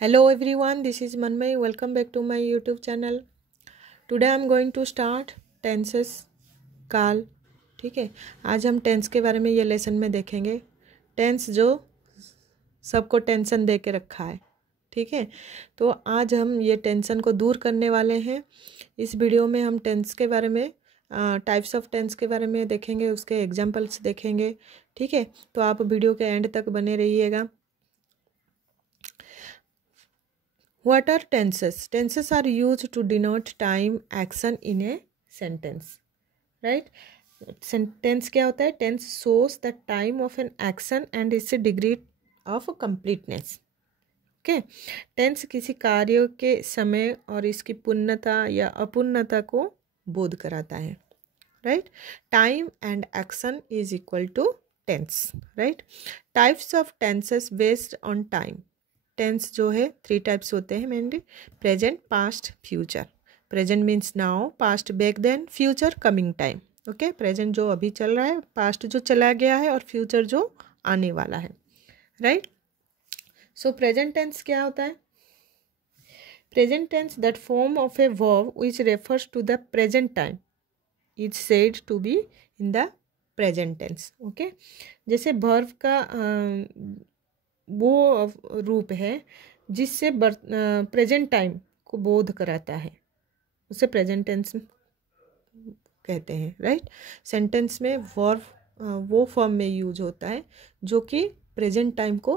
Hello everyone, this is Manmay. Welcome back to my YouTube channel. Today I am going to start tenses काल. ठीक है, आज हम tense के बारे में ये लेसन में देखेंगे. टेंस जो सबको टेंशन दे के रखा है. ठीक है, तो आज हम ये टेंशन को दूर करने वाले हैं. इस वीडियो में हम टेंस के बारे में टाइप्स ऑफ टेंस के बारे में देखेंगे, उसके एग्जाम्पल्स देखेंगे. ठीक है, तो आप वीडियो के एंड तक बने रहिएगा. What are tenses? Tenses are used to denote time, action in a sentence. Right? Tense क्या होता है? Tense shows the time of an action and its degree of completeness. Okay? Tense किसी कार्य के समय और इसकी पूर्णता या अपूर्णता को बोध कराता है. Right? Time and action is equal to tense. Right? Types of tenses based on time. Tense जो है 3 टाइप्स होते हैं mainly. Present, past, future. Present means now, past back then, future coming time. Okay, present जो अभी चल रहा है, past जो चला गया है और फ्यूचर जो आने वाला है. राइट. सो प्रेजेंट टेंस क्या होता है? Present tense that form of a verb which refers to the present time is said to be in the present tense. Okay, जैसे वर्ब का वो रूप है जिससे प्रेजेंट टाइम को बोध कराता है, उसे प्रेजेंट टेंस कहते हैं. राइट. सेंटेंस में वर्ब वो फॉर्म में यूज होता है जो कि प्रेजेंट टाइम को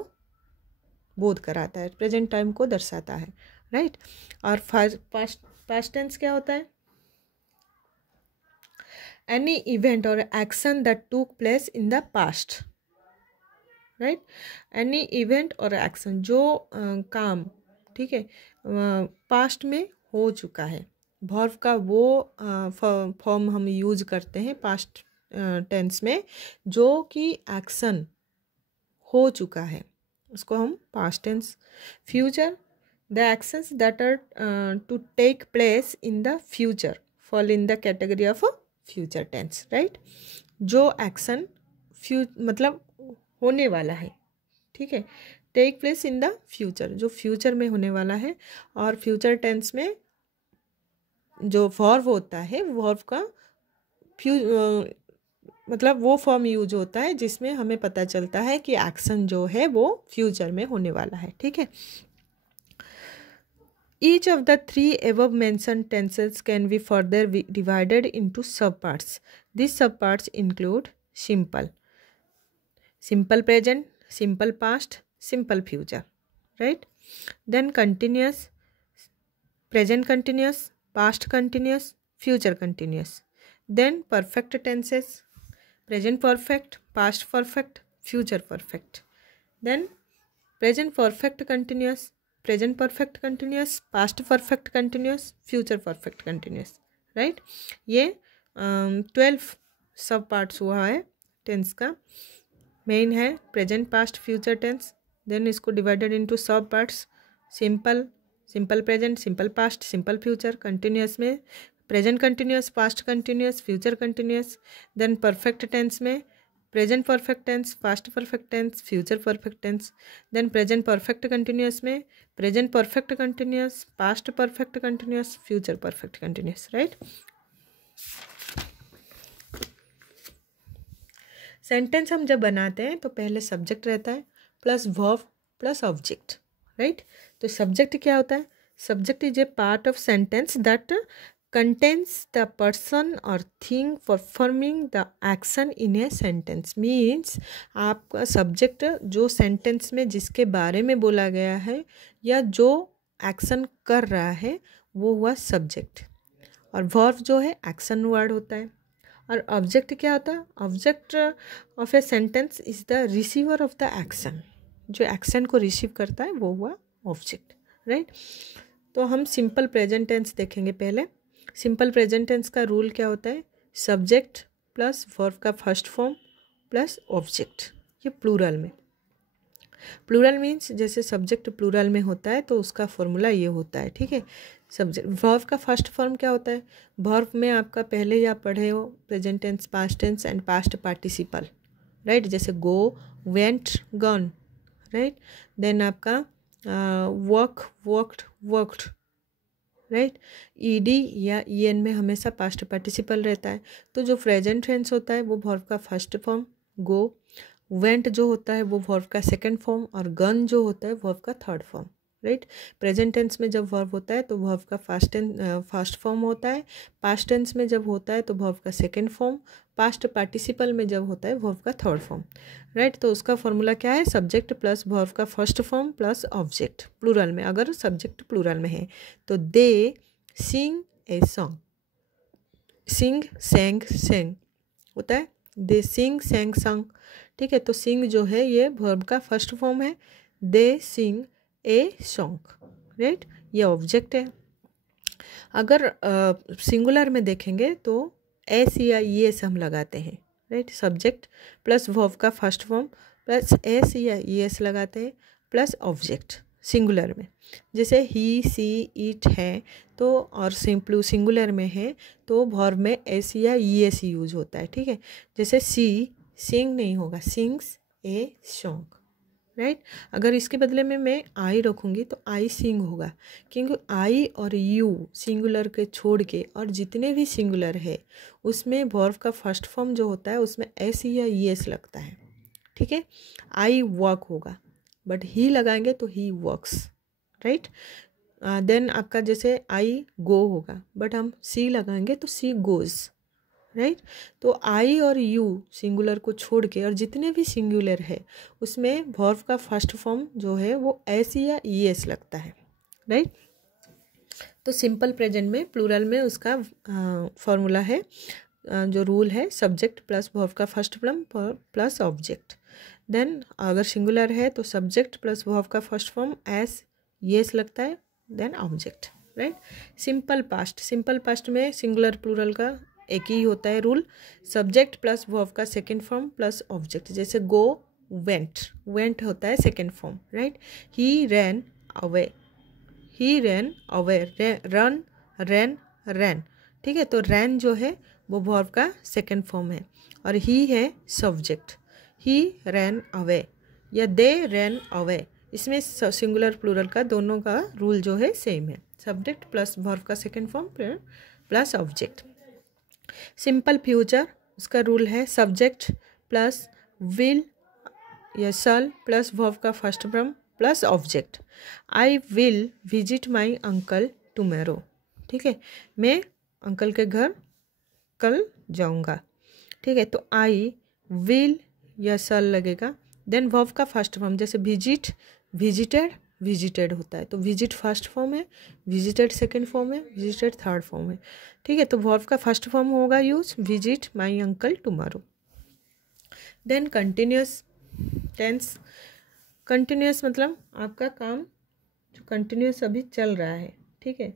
बोध कराता है, प्रेजेंट टाइम को दर्शाता है. राइट. और पास्ट टेंस क्या होता है? एनी इवेंट और एक्शन दैट टूक place in the past. Right. Any event और एक्शन जो काम, ठीक है, पास्ट में हो चुका है. वर्ब का वो फॉर्म हम यूज करते हैं पास्ट टेंस में जो कि एक्शन हो चुका है, उसको हम past tense. Future, the actions that are to take place in the future fall in the category of future tense. Right. जो एक्शन मतलब होने वाला है, ठीक है, take place in the future, जो फ्यूचर में होने वाला है. और फ्यूचर टेंस में जो वर्ब होता है, वर्ब का मतलब वो फॉर्म यूज होता है जिसमें हमें पता चलता है कि एक्शन जो है वो फ्यूचर में होने वाला है. ठीक है. Each of the 3 above mentioned tenses can be further divided into subparts. These subparts include simple, simple present, simple past, simple future. Right. Then continuous, present continuous, past continuous, future continuous. Then perfect tenses, present perfect, past perfect, future perfect. Then present perfect continuous, present perfect continuous, past perfect continuous, future perfect continuous. Right. ये 12 सब parts हुआ है tense का. Main है present, past, future tense. Then इसको divided into sub parts. Simple, simple present, simple past, simple future. Continuous में present continuous, past continuous, future continuous. Then perfect tense में present perfect tense, past perfect tense, future perfect tense. Then present perfect continuous में present perfect continuous, past perfect continuous, future perfect continuous. Right. Sentence हम जब बनाते हैं तो पहले subject रहता है plus verb plus object. Right. तो सब्जेक्ट क्या होता है? Subject is a part of sentence that contains the person or thing performing the action in a sentence. Means आपका सब्जेक्ट जो सेंटेंस में जिसके बारे में बोला गया है या जो एक्शन कर रहा है वो हुआ सब्जेक्ट. और वर्ब जो है एक्शन वर्ड होता है. और ऑब्जेक्ट क्या होता है? Object of a sentence is the receiver of the action. जो एक्शन को रिसीव करता है वो हुआ ऑब्जेक्ट. राइट. तो हम सिंपल प्रेजेंट टेंस देखेंगे पहले. सिंपल प्रेजेंट टेंस का रूल क्या होता है? सब्जेक्ट प्लस वर्ब का फर्स्ट फॉर्म प्लस ऑब्जेक्ट. ये प्लूरल में. प्लूरल मीन्स जैसे सब्जेक्ट प्लूरल में होता है तो उसका फॉर्मूला ये होता है. ठीक है. सब्जेक्ट वर्ब का फर्स्ट फॉर्म क्या होता है? वर्ब में आपका पहले या पढ़े हो present tense, past tense and past participle. Right. जैसे go, went, gone. Right. Then आपका work, worked, worked, right. ED या ईएन में हमेशा पास्ट पार्टिसिपल रहता है। तो जो प्रेजेंट टेंस होता है वो वर्ब का फर्स्ट फॉर्म गो, वेंट जो होता है वो वर्ब का सेकंड फॉर्म, और गन जो होता है वर्ब का third form, right. Present tense में जब वर्ब होता है तो वर्ब का फर्स्ट फॉर्म होता है, पास्ट टेंस में जब होता है तो वर्ब का सेकंड फॉर्म, पास्ट पार्टिसिपल में जब होता है वर्ब का थर्ड फॉर्म, राइट। तो उसका फॉर्मूला क्या है, सब्जेक्ट प्लस वर्ब का first form plus object plural में, अगर सब्जेक्ट प्लूरल में है तो दे सिंग ए सॉन्ग, सिंग सेंग सेंग होता है, दे सिंग सेंग सॉन्ग, ठीक है। तो सिंग जो है ये वर्ब का फर्स्ट फॉर्म है, दे सिंग ए सॉन्ग, राइट, ये ऑब्जेक्ट है। अगर सिंगुलर में देखेंगे तो एस या ई एस हम लगाते हैं, राइट। सब्जेक्ट प्लस वर्ब का फर्स्ट फॉर्म प्लस एस या ई एस लगाते हैं प्लस ऑब्जेक्ट सिंगुलर में। जैसे ही सी इट है तो, और सिंगुलर में है तो वर्ब में एस या ई एस यूज होता है, ठीक है। जैसे सी सिंग नहीं होगा, सिंग्स ए सॉन्ग, राइट। अगर इसके बदले में मैं आई रखूँगी तो आई सिंग होगा, क्योंकि आई और यू सिंगुलर के छोड़ के और जितने भी सिंगुलर है उसमें वर्ब का फर्स्ट फॉर्म जो होता है उसमें एस या ई एस लगता है, ठीक है। आई वर्क होगा, बट ही लगाएंगे तो ही वर्क्स, राइट। देन आपका जैसे आई गो होगा, बट हम सी लगाएंगे तो सी गोज़, राइट। तो आई और यू सिंगुलर को छोड़ के और जितने भी सिंगुलर है उसमें वर्ब का फर्स्ट फॉर्म जो है वो एस या ई एस लगता है, राइट। तो सिंपल प्रेजेंट में प्लूरल में उसका फॉर्मूला है, जो रूल है, सब्जेक्ट प्लस वर्ब का first form plus object. Then अगर सिंगुलर है तो सब्जेक्ट प्लस वर्ब का first form S E S लगता है, then object, right. Simple past में सिंगुलर प्लूरल का एक ही होता है रूल, सब्जेक्ट प्लस वर्ब का सेकंड फॉर्म प्लस ऑब्जेक्ट। जैसे गो वेंट, वेंट होता है second form, right. He ran away, he ran away, run ran ran, ठीक है। तो रैन जो है वो वर्ब का सेकंड फॉर्म है और ही है सब्जेक्ट, ही रैन अवे या दे रैन अवे, इसमें सिंगुलर प्लूरल का दोनों का रूल जो है सेम है, सब्जेक्ट प्लस वर्ब का second form plus object. Simple future उसका रूल है सब्जेक्ट प्लस विल या शल प्लस वर्ब का first form plus object. I will visit my uncle tomorrow, ठीक है, मैं अंकल के घर कल जाऊंगा, ठीक है। तो आई विल या शल लगेगा, देन वर्ब का फर्स्ट फॉर्म, जैसे विजिट विजिटेड, विजिटेड होता है तो विजिट फर्स्ट फॉर्म है, विजिटेड सेकंड फॉर्म है, विजिटेड थर्ड फॉर्म है, ठीक है। तो वर्ब का फर्स्ट फॉर्म होगा use visit my uncle tomorrow. Then continuous tense, continuous मतलब आपका काम जो कंटिन्यूस अभी चल रहा है, ठीक है।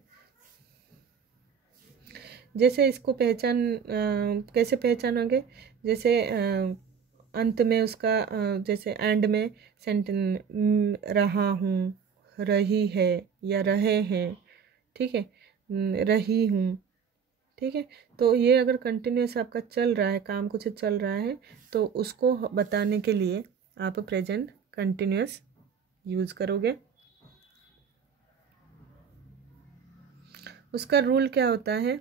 जैसे इसको कैसे पहचानोगे, जैसे अंत में उसका जैसे एंड में सेंटेंस रहा हूँ, रही है या रहे हैं, ठीक है, रही हूँ, ठीक है। तो ये अगर कंटिन्यूस आपका चल रहा है, काम कुछ चल रहा है तो उसको बताने के लिए आप प्रेजेंट कंटिन्यूस यूज़ करोगे। उसका रूल क्या होता है,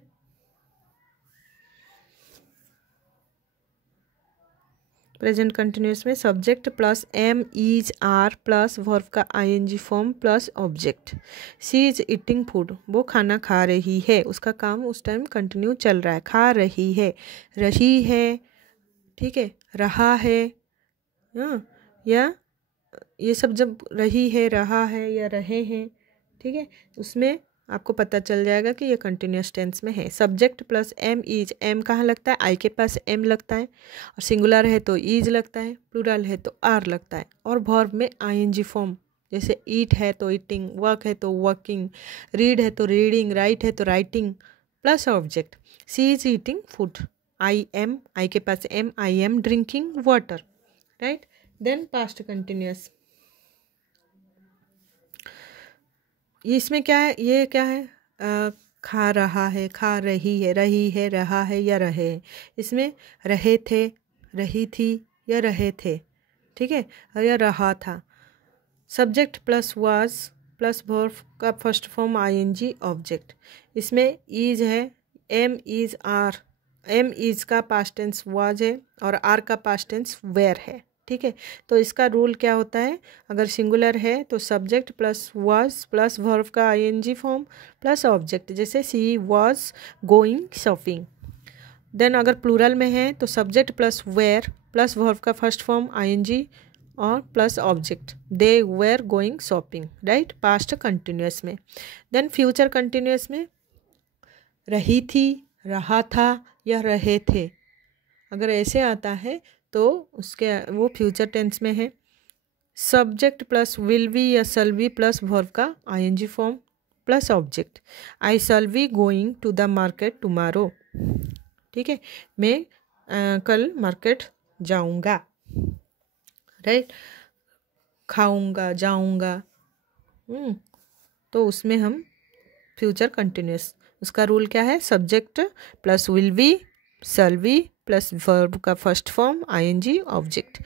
प्रेजेंट कंटिन्यूस में subject plus am is are plus verb का ING form plus object. She is eating food, वो खाना खा रही है, उसका काम उस टाइम कंटिन्यू चल रहा है, खा रही है, रही है, ठीक है, रहा है, या ये सब जब रही है, रहा है या रहे हैं, ठीक है, उसमें आपको पता चल जाएगा कि ये कंटिन्यूस टेंस में है। Subject plus am is, am कहाँ लगता है, आई के पास एम लगता है, और सिंगुलर है तो इज लगता है, प्लूरल है तो आर लगता है, और वर्ब में आईएनजी फॉर्म, जैसे ईट है तो ईटिंग, वर्क है तो वर्किंग, रीड है तो रीडिंग, राइट है तो writing, plus object. She is eating food, I am, I के पास am, I am drinking water, right. Then past continuous, इसमें क्या है, ये क्या है, खा रहा है, खा रही है, रहा है या रहे, इसमें रहे थे, रही थी या रहे थे, ठीक है, या रहा था। Subject plus was plus verb का फर्स्ट फॉर्म आईएनजी ऑब्जेक्ट। इसमें इज है, am is are, am is का पास्ट टेंस वाज है और आर का पास्ट टेंस वेयर है। ठीक है, तो इसका रूल क्या होता है, अगर सिंगुलर है तो subject plus was plus verb का आईएनजी फॉर्म प्लस ऑब्जेक्ट, जैसे she was going shopping. Then अगर प्लूरल में है तो subject plus were plus verb का फर्स्ट फॉर्म आईएनजी और plus object, they were going shopping, right, past continuous में। Then future continuous में रही थी, रहा था या रहे थे, अगर ऐसे आता है तो उसके वो फ्यूचर टेंस में है। सब्जेक्ट प्लस विल बी या शैल बी प्लस वर्ब का ING form plus object, I shall be going to the market tomorrow. ठीक है, मैं कल मार्केट जाऊंगा, राइट, खाऊंगा, जाऊंगा। तो उसमें हम फ्यूचर कंटिन्यूस, उसका रूल क्या है, subject plus will be shall be plus verb का first form ING object,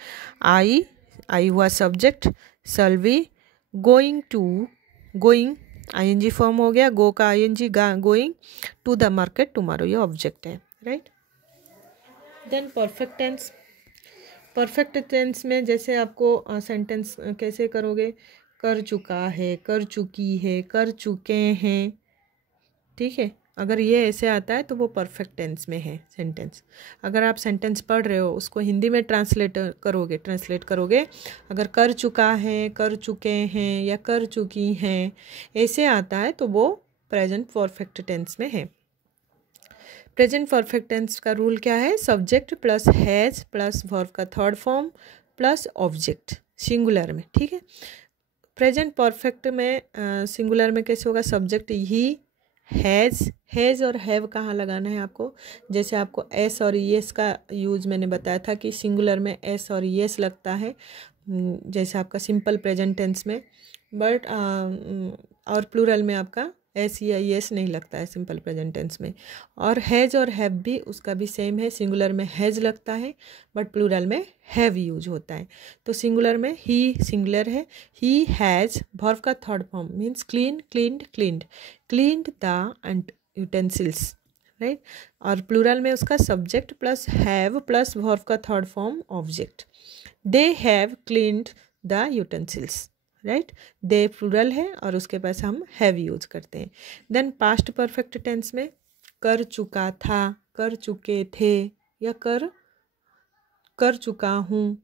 I हुआ subject, shall be, going to, going ING form हो गया, गो का ING, going to the market tomorrow, ये object है, right. Then perfect tense, perfect tense में जैसे आपको सेंटेंस कैसे करोगे, कर चुका है, कर चुकी है, कर चुके हैं। ठीक है, अगर ये ऐसे आता है तो वो परफेक्ट टेंस में है सेंटेंस। अगर आप सेंटेंस पढ़ रहे हो उसको हिंदी में ट्रांसलेट करोगे, अगर कर चुका है, कर चुके हैं या कर चुकी हैं ऐसे आता है तो वो प्रेजेंट परफेक्ट टेंस में है। प्रेजेंट परफेक्ट टेंस का रूल क्या है, subject plus has plus verb का third form plus object singular में। ठीक है, प्रेजेंट परफेक्ट में सिंगुलर में कैसे होगा, सब्जेक्ट ही, हैज़ और हैव कहाँ लगाना है आपको, जैसे आपको एस और येस का यूज मैंने बताया था कि सिंगुलर में एस और येस लगता है जैसे आपका सिंपल प्रेजेंट टेंस में, बट और प्लूरल में आपका एस या येस नहीं लगता है सिंपल प्रेजेंट टेंस में। और हैज़ और हैव भी उसका भी सेम है, सिंगुलर में हैज़ लगता है बट प्लूरल में हैव यूज होता है। तो सिंगुलर में ही सिंगुलर है, ही हैज़ वर्ब का third form means clean, cleaned the utensils, right. और प्लूरल में उसका subject plus have plus verb का third form object, they have cleaned the utensils, right. They plural है और उसके पास हम हैव यूज करते हैं। देन पास्ट परफेक्ट टेंस में कर चुका था, कर चुके थे या कर चुका हूँ,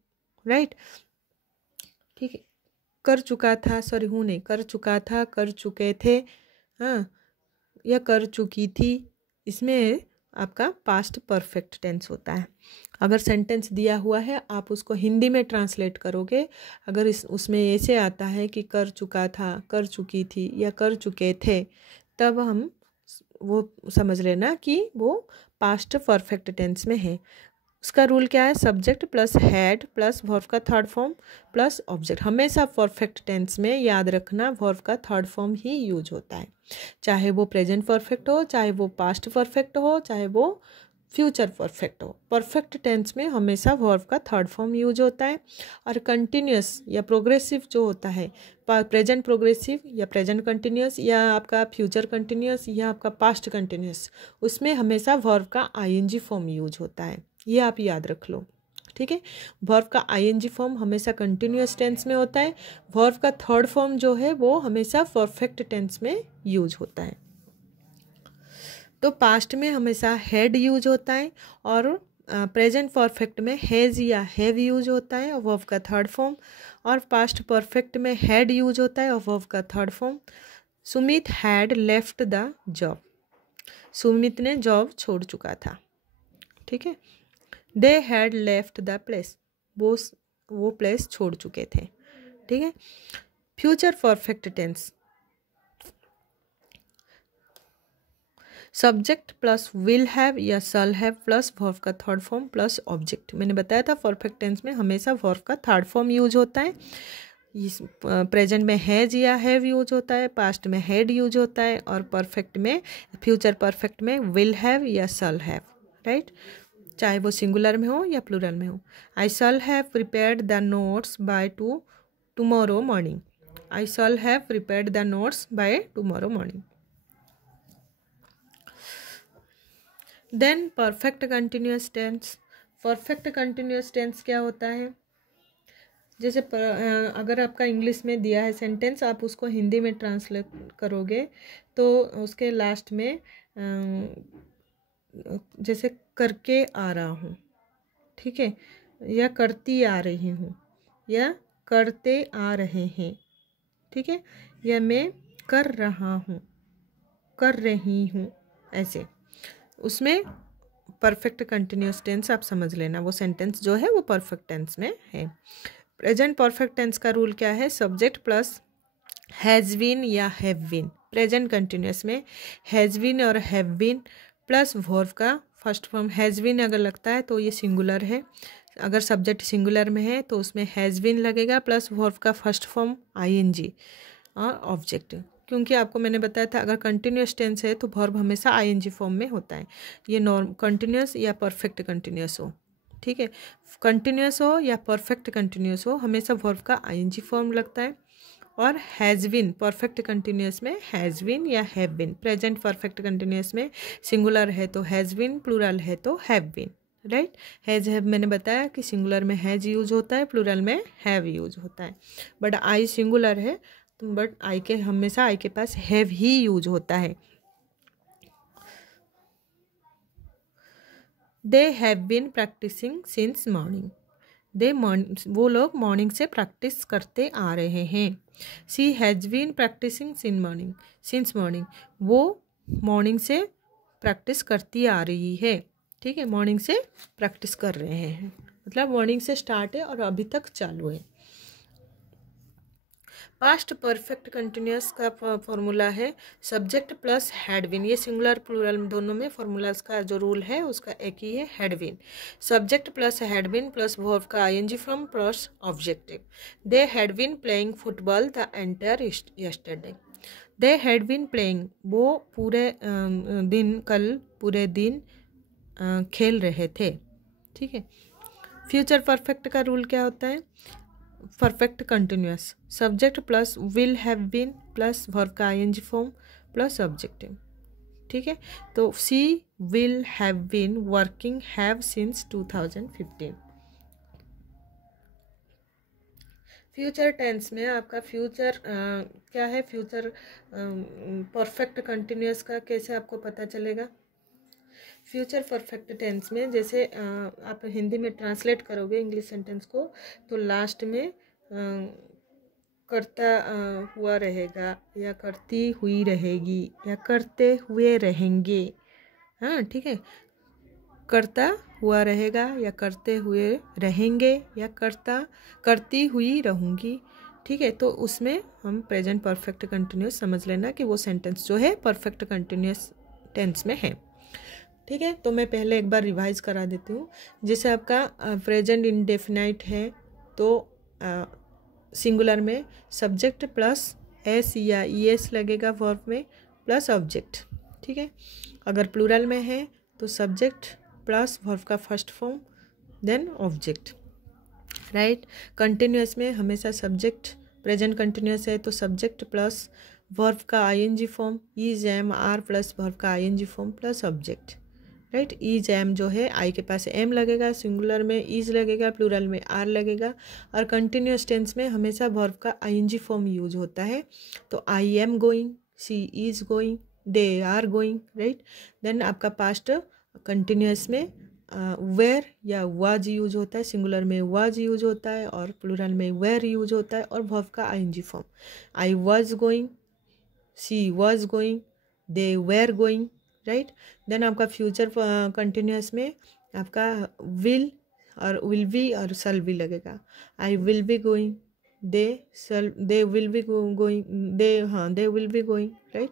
राइट। ठीक है, कर चुका था, सॉरी हूँ नहीं, कर चुका था, कर चुके थे, हाँ, या कर चुकी थी, इसमें आपका पास्ट परफेक्ट टेंस होता है। अगर सेंटेंस दिया हुआ है आप उसको हिंदी में ट्रांसलेट करोगे, अगर उसमें ऐसे आता है कि कर चुका था, कर चुकी थी या कर चुके थे, तब हम वो समझ लेना कि वो पास्ट परफेक्ट टेंस में है। उसका रूल क्या है, subject plus had plus verb का थर्ड फॉर्म प्लस ऑब्जेक्ट, हमेशा परफेक्ट टेंस में याद रखना वर्ब का थर्ड फॉर्म ही यूज होता है, चाहे वो प्रेजेंट परफेक्ट हो, चाहे वो पास्ट परफेक्ट हो, चाहे वो फ्यूचर परफेक्ट हो। परफेक्ट टेंस में हमेशा वर्ब का थर्ड फॉर्म यूज होता है। और कंटिन्यूस या प्रोग्रेसिव जो होता है, प्रेजेंट प्रोग्रेसिव या प्रेजेंट कंटिन्यूस या आपका फ्यूचर कंटिन्यूस या आपका पास्ट कंटिन्यूस, उसमें हमेशा वर्ब का आईएनजी फॉर्म यूज होता है, ये आप याद रख लो। ठीक है, वर्ब का आईएनजी फॉर्म हमेशा कंटिन्यूअस टेंस में होता है, वर्ब का थर्ड फॉर्म जो है वो हमेशा परफेक्ट टेंस में यूज होता है। तो पास्ट में हमेशा हैड यूज होता है और प्रेजेंट परफेक्ट में हैज़ या हैव यूज होता है और वर्ब का थर्ड फॉर्म, और पास्ट परफेक्ट में हैड यूज होता है और वर्ब का third form. Sumit had left the job, Sumit ने जॉब छोड़ चुका था। ठीक है, they had left the place, वो प्लेस छोड़ चुके थे। ठीक है, future perfect tense, subject plus will have या शैल हैव प्लस वर्ब का थर्ड फॉर्म प्लस ऑब्जेक्ट। मैंने बताया था परफेक्ट टेंस में हमेशा वर्ब का थर्ड फॉर्म यूज होता है। इस प्रेजेंट में हैज या हैव यूज होता है, पास्ट में हैड यूज होता है और परफेक्ट में, फ्यूचर परफेक्ट में विल हैव या शैल हैव, राइट, चाहे वो सिंगुलर में हो या प्लूरल में हो। I shall have prepared the notes by tomorrow morning, I shall have prepared the notes by tomorrow morning. Then perfect continuous tense. Perfect continuous tense क्या होता है? जैसे अगर आपका इंग्लिश में दिया है सेंटेंस, आप उसको हिंदी में ट्रांसलेट करोगे तो उसके लास्ट में जैसे करके आ रहा हूँ, ठीक है, या करती आ रही हूँ, या करते आ रहे हैं, ठीक है, या मैं कर रहा हूँ, कर रही हूँ, ऐसे उसमें परफेक्ट कंटिन्यूअस टेंस आप समझ लेना, वो सेंटेंस जो है वो परफेक्ट टेंस में है। प्रेजेंट परफेक्ट टेंस का रूल क्या है? सब्जेक्ट प्लस हैज़ बीन या हैव बीन। प्रेजेंट कंटिन्यूअस में हैज़ बीन और हैव बीन प्लस वर्ब का फर्स्ट फॉर्म। हैज़ बीन अगर लगता है तो ये सिंगुलर है, अगर सब्जेक्ट सिंगुलर में है तो उसमें हैज़ बीन लगेगा प्लस वर्ब का फर्स्ट फॉर्म आईएनजी और ऑब्जेक्ट। क्योंकि आपको मैंने बताया था अगर कंटिन्यूअस टेंस है तो वर्ब हमेशा आईएनजी फॉर्म में होता है, ये नॉर्म कंटिन्यूअस या परफेक्ट कंटिन्यूअस हो, ठीक है, कंटिन्यूअस हो या परफेक्ट कंटिन्यूअस हो, हमेशा वर्ब का आईएनजी फॉर्म लगता है। और हैज़ बीन परफेक्ट कंटिन्यूअस में हैज़ बीन या have been. Present perfect continuous में सिंगुलर है तो हैज़ बीन, प्लूरल है तो have been, right. Has have मैंने बताया कि सिंगुलर में हैज़ यूज होता है, प्लूरल में हैव यूज होता है। बट आई सिंगुलर है तो बट आई के हमेशा आई के पास हैव ही यूज होता है। They have been practising since morning. वो लोग मॉर्निंग से प्रैक्टिस करते आ रहे हैं। She has been practising since morning. वो मॉर्निंग से प्रैक्टिस करती आ रही है, ठीक है, मॉर्निंग से प्रैक्टिस कर रहे हैं मतलब मॉर्निंग से स्टार्ट है और अभी तक चालू है। पास्ट परफेक्ट कंटिन्यूअस का फॉर्मूला है सब्जेक्ट प्लस हैड बीन। ये सिंगुलर प्लूरल दोनों में फॉर्मूलाज का जो रूल है उसका एक ही है, had been. Subject plus had been plus verb का ING form plus objective. They had been playing football the entire yesterday. They had been playing, वो पूरे दिन, कल पूरे दिन खेल रहे थे, ठीक है। फ्यूचर परफेक्ट का रूल क्या होता है? Perfect continuous subject plus will have been plus verb का आईएनजी फॉर्म प्लस ऑब्जेक्टिव, ठीक है। तो she will have been working have since 2015। Future tense में आपका फ्यूचर क्या है? फ्यूचर परफेक्ट कंटिन्यूअस का कैसे आपको पता चलेगा? फ्यूचर परफेक्ट टेंस में जैसे आप हिंदी में ट्रांसलेट करोगे इंग्लिश सेंटेंस को तो लास्ट में करता हुआ रहेगा या करती हुई रहेगी या करते हुए रहेंगे, हाँ ठीक है, करता हुआ रहेगा या करते हुए रहेंगे या करती हुई रहूँगी, ठीक है। तो उसमें हम प्रेजेंट परफेक्ट कंटिन्यूअस समझ लेना कि वो सेंटेंस जो है परफेक्ट कंटिन्यूअस टेंस में है, ठीक है। तो मैं पहले एक बार रिवाइज करा देती हूँ। जैसे आपका प्रेजेंट इंडेफिनाइट है तो सिंगुलर में सब्जेक्ट प्लस एस या ई एस लगेगा वर्ब में प्लस ऑब्जेक्ट, ठीक है। अगर प्लूरल में है तो सब्जेक्ट प्लस वर्ब का first form then object, right. Continuous में हमेशा सब्जेक्ट, प्रेजेंट कंटिन्यूअस है तो सब्जेक्ट प्लस वर्ब का ING form is am are plus verb का ING form plus object, right. Is am जो है आई के पास एम लगेगा, सिंगुलर में इज लगेगा, प्लूरल में आर लगेगा। और कंटिन्यूअस टेंस में हमेशा वर्ब का आईएनजी फॉर्म यूज होता है तो I am going, she is going, they are going, right. Then आपका पास्ट कंटिन्यूअस में वेयर या वाज यूज होता है, सिंगुलर में वाज यूज होता है और प्लूरल में वेयर यूज होता है और वर्ब का ING form. I was going, she was going, they were going, right. Then आपका फ्यूचर कंटिन्यूअस में आपका विल और विल बी और शैल बी लगेगा। I will be going, they will be going, they will be going, right.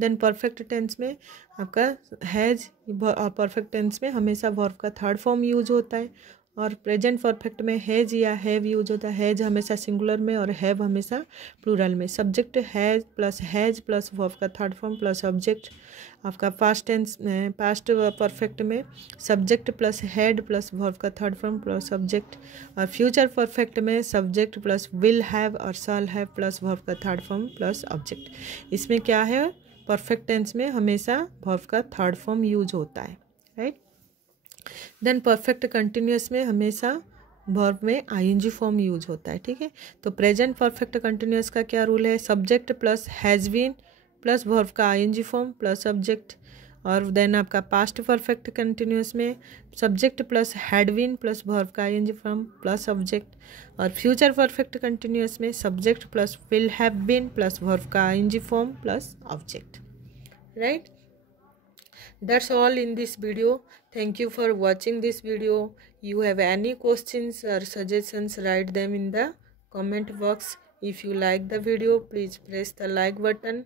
Then perfect tense में आपका has और perfect tense में हमेशा वर्ब का थर्ड फॉर्म यूज होता है और प्रेजेंट परफेक्ट में हैज़ या हैव यूज होता है। हैज़ हमेशा सिंगुलर में और हैव हमेशा प्लूरल में। सब्जेक्ट हैज़ प्लस वर्ब का थर्ड फॉर्म प्लस ऑब्जेक्ट। आपका पास्ट टेंस में पास्ट परफेक्ट में subject plus had plus verb का थर्ड फॉर्म प्लस ऑब्जेक्ट। और फ्यूचर परफेक्ट में सब्जेक्ट प्लस विल हैव और शैल हैव प्लस वर्ब का थर्ड फॉर्म प्लस ऑब्जेक्ट। इसमें क्या है, परफेक्ट टेंस में हमेशा वर्ब का थर्ड फॉर्म यूज होता है, राइट। देन परफेक्ट कंटिन्यूअस में हमेशा वर्ब में आईएनजी फॉर्म यूज होता है, ठीक है। तो प्रेजेंट परफेक्ट कंटिन्यूअस का क्या रूल है, subject plus has been plus verb का आईएनजी फॉर्म प्लस ऑब्जेक्ट। और देन आपका पास्ट परफेक्ट कंटिन्यूअस में subject plus had been plus verb का आईएनजी फॉर्म प्लस ऑब्जेक्ट। और फ्यूचर परफेक्ट कंटिन्यूअस में subject plus will have been plus verb का ING form plus object, right? That's all in this video. Thank you for watching this video. You have any questions or suggestions, write them in the comment box. If you like the video, please press the like button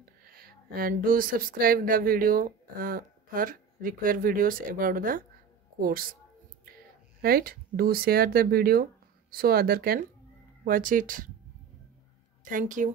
and do subscribe the video for require videos about the course, right? Do share the video so other can watch it. Thank you.